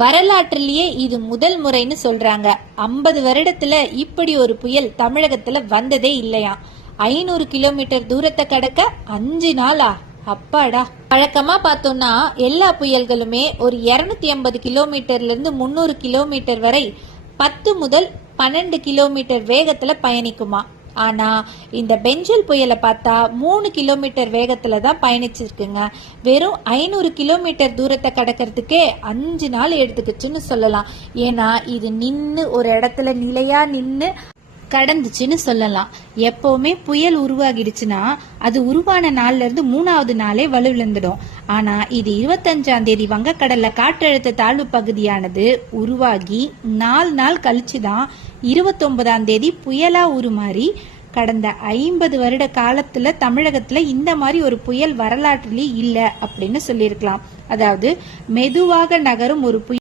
வரலாற்றிலேயே இது முதல் முறைன்னு சொல்றாங்க. 50 வருடத்துல இப்படி ஒரு புயல் தமிழகத்துல வந்ததே இல்லையா. 500 கிலோமீட்டர் தூரத்தை கடக்க 5 நாளா? அப்பாடா. வழக்கமா பார்த்தோம்னா எல்லா புயல்களுமே ஒரு 250 கிலோமீட்டர்ல இருந்து 300 கிலோமீட்டர் வரை 10 முதல் 12 கிலோமீட்டர் வேகத்துல பயணிக்குமா. ஆனா இந்த பெஞ்சல் புயலை பார்த்தா 3 கிலோமீட்டர் வேகத்துல தான் பயணிச்சிருக்குங்க. வெறும் 500 கிலோமீட்டர் தூரத்தை கடக்கிறதுக்கே 5 நாள் எடுத்துக்கிச்சுன்னு சொல்லலாம். ஏன்னா இது நின்று ஒரு இடத்துல நிலையா நின்று கடந்துச்சுன்னு சொல்லலாம். எப்பவுமே புயல் உருவாகிடுச்சுன்னா அது உருவான நாள்ல இருந்து 3வது நாளே வலுவிழந்துடும். ஆனா இது 25ஆம் தேதி வங்கக்கடல்ல காற்றழுத்த தாழ்வு பகுதியானது உருவாகி 4 நாள் கழிச்சுதான் 29ஆம் தேதி புயலா உருமாறி கடந்த 50 வருட காலத்துல தமிழகத்துல இந்த மாதிரி ஒரு புயல் வரலாற்றிலே இல்ல அப்படின்னு சொல்லியிருக்கலாம். அதாவது மெதுவாக நகரும் ஒரு புயல்